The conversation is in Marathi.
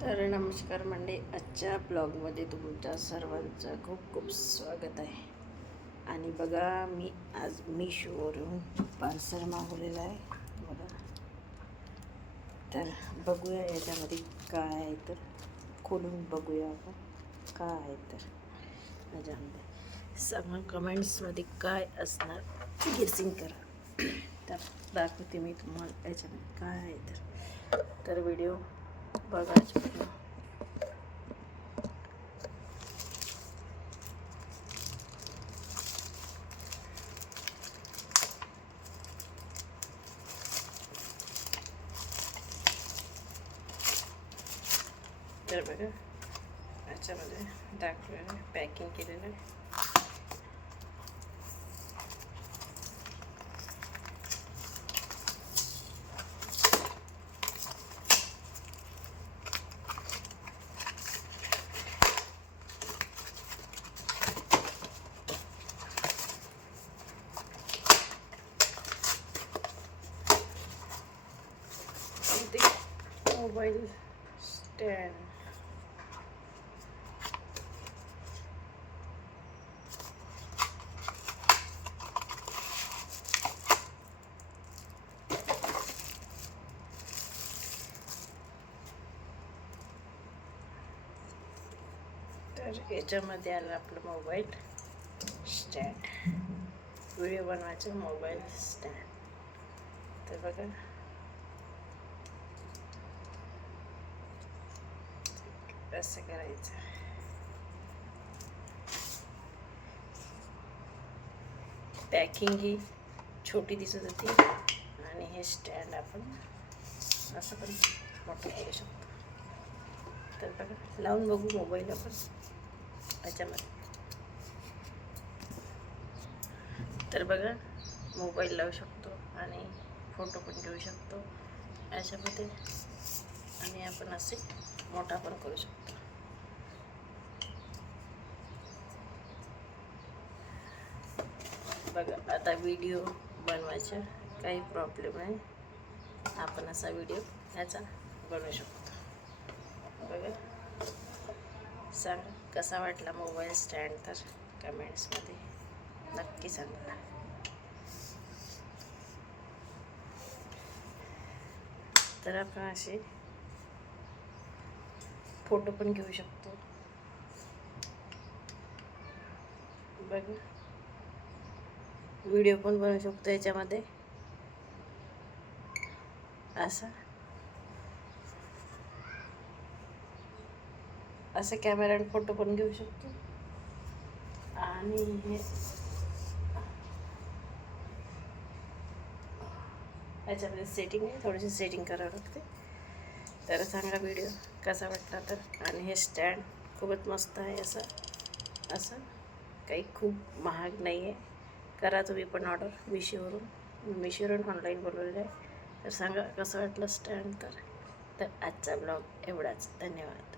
तर नमस्कार मंडळी आजच्या ब्लॉगमध्ये तुमच्या सर्वांचं खूप खूप स्वागत आहे. आणि बघा मी आज मिशोवरून पार्सल मागवलेलं आहे. बघा. तर बघूया याच्यामध्ये काय आहे तर. खोलून बघूया आपण. काय आहे तर. याच्यामध्ये सांगा कमेंट्समध्ये काय असणार? गेसिंग करा. तर दाखवते मी तुम्हाला याच्यामध्ये काय आहे तर. तर व्हिडिओ बघायचं पूर्ण. तर बघा याच्यामध्ये दाखवलेलं आहे पॅकिंग केलेलं आहे आणि ते मोबाईल स्टँड. तर याच्यामध्ये आलं आपलं मोबाईल स्टँड. व्हिडिओ बनवायचं मोबाईल स्टँड. तर बघा. असं करायचं. पॅकिंग ही छोटी दिसत होती आणि हे स्टँड आपण असं पण मोठं करू शकतो. तर बघा लावून बघू मोबाईल आपण. याच्यामध्ये तर बघा मोबाईल लावू शकतो आणि फोटो पण घेऊ शकतो. याच्यामध्ये आणि आपण असे मोठा पण करू शकतो. बघा आता व्हिडिओ बनवायचा. काही प्रॉब्लेम नाही. आपण असा व्हिडिओ ह्याचा बनवू शकतो. बघा. सांग कसा वाटला मोबाईल स्टँड तर कमेंट्समध्ये नक्की सांगा. तर आपण असे फोटो पण घेऊ शकतो. बघा. व्हिडिओ पण बनवू शकतो याच्यामध्ये. असं. असं कॅमेऱ्याने फोटो पण घेऊ शकतो. आणि हे. याच्यामध्ये सेटिंग आहे. थोडीशी सेटिंग करावं लागते. तर सांगा व्हिडिओ कसा वाटला तर. आणि हे स्टँड खूपच मस्त आहे असं. असं. काही खूप महाग नाही आहे करा तुम्ही पण ऑर्डर मिशोवरून. मिशोवरून ऑनलाईन बोलवलेलं आहे. तर सांगा कसं वाटलं स्टँड तर? तर आजचा ब्लॉग एवढाच. धन्यवाद.